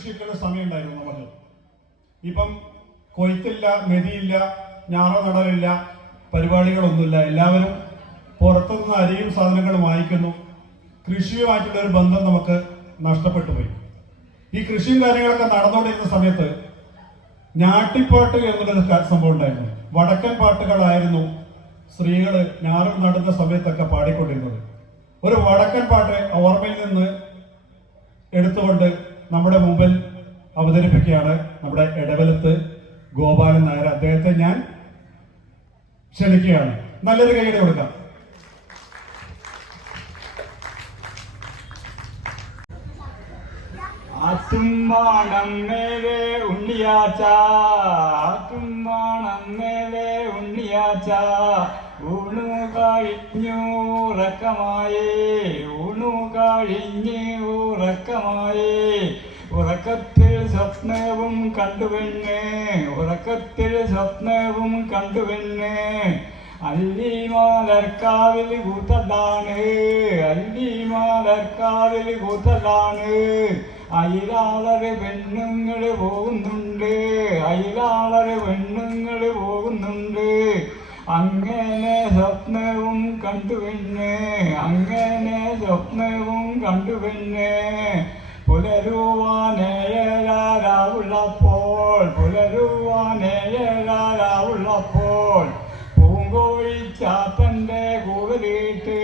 കൃഷിക്കുള്ള സമയം ഉണ്ടായിരുന്നു നമുക്ക്. ഇപ്പം കൊയ്ത്തില്ല, മെതിയില്ല, ഞാറ നടലില്ല, പരിപാടികളൊന്നുമില്ല. എല്ലാവരും പുറത്തുനിന്ന് അരിയും സാധനങ്ങളും വാങ്ങിക്കുന്നു. കൃഷിയുമായിട്ടുള്ള ഒരു ബന്ധം നമുക്ക് നഷ്ടപ്പെട്ടു പോയി. ഈ കൃഷിയും കാര്യങ്ങളൊക്കെ നടന്നുകൊണ്ടിരുന്ന സമയത്ത് ഞാട്ടിപ്പാട്ട് എന്നുള്ളൊരു സംഭവം ഉണ്ടായിരുന്നു. വടക്കൻ പാട്ടുകളായിരുന്നു സ്ത്രീകൾ ഞാറ് നടുന്ന സമയത്തൊക്കെ പാടിക്കൊണ്ടിരുന്നത്. ഒരു വടക്കൻ പാട്ട് ഓർമ്മയിൽ നിന്ന് എടുത്തുകൊണ്ട് നമ്മുടെ മുമ്പിൽ അവതരിപ്പിക്കുകയാണ് നമ്മുടെ എടവലത്ത് ഗോപാലൻ നായർ. അദ്ദേഹത്തെ ഞാൻ ക്ഷണിക്കുകയാണ്. നല്ലൊരു കൈയ്യടി കൊടുക്കാം. ആറ്റുമ്മാണം മേലെ ഉണ്ണിയാച്ച, ആറ്റുമ്മാണം മേലെ ഉണ്ണിയാച്ച, ഊണു കഴിഞ്ഞൂറക്കമായി, ഊണു കഴിഞ്ഞ് ഉറക്കമായി. ഉറക്കത്തിൽ സ്വപ്നവും കണ്ടുവെന്ന്, ഉറക്കത്തിൽ സ്വപ്നവും കണ്ടുവെന്ന്. അല്ലിമാലർക്കാവിൽ കൂത്തലാണ്, അല്ലിമാലർക്കാവിൽ കൂത്തലാണ്. അയിലാളര് പെണ്ണുങ്ങൾ പോകുന്നുണ്ട്, അയിലാളര് പെണ്ണുങ്ങൾ പോകുന്നുണ്ട്. അങ്ങനെ സ്വപ്നവും കണ്ടുവെന്ന്, അങ്ങനെ സ്വപ്നവും കണ്ടുവെന്ന്. പുലരുവാനേഴാരാവുള്ളപ്പോൾ, പുലരുവാനേഴാരാവുള്ളപ്പോൾ പൂങ്കോഴിച്ചാത്തന്റെ കൂവലേട്ട്,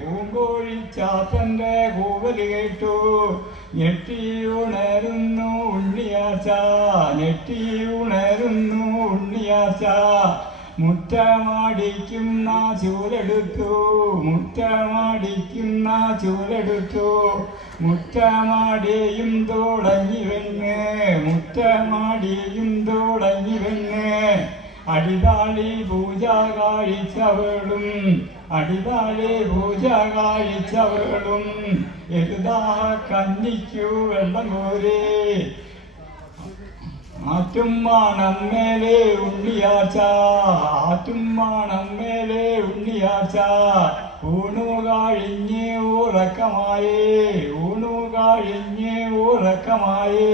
പൂങ്കോഴിച്ചാത്തന്റെ കൂവലേട്ടു. ഞെട്ടിയുണരുന്നു ഉണ്ണിയാച്ച, ഞെട്ടിയുണരുന്നു ഉണ്ണിയാച്ച. മുറ്റമാടിക്കുന്ന ചൂലെടുത്തു, മുറ്റമാടിക്കുന്ന ചൂലെടുത്തു. മുറ്റമാടിയും തുടങ്ങിവെന്ന്, മുറ്റമാടിയും തുടങ്ങിവെന്ന്. അടിതാളി പൂജ കാഴിച്ചവളും, അടിതാളി പൂജ കാഴിച്ചവളും. എഴുതാ കന്നിക്കു വെള്ളം കോരി. ആറ്റുമ്മാണം മേലെ ഉണ്ണിയാച്ച, ആറ്റുമ്മാണം മേലെ ഉണ്ണിയാച്ച. ഊണു കഴിഞ്ഞ് ഉറക്കമായി, ഊണു കഴിഞ്ഞ് ഉറക്കമായി.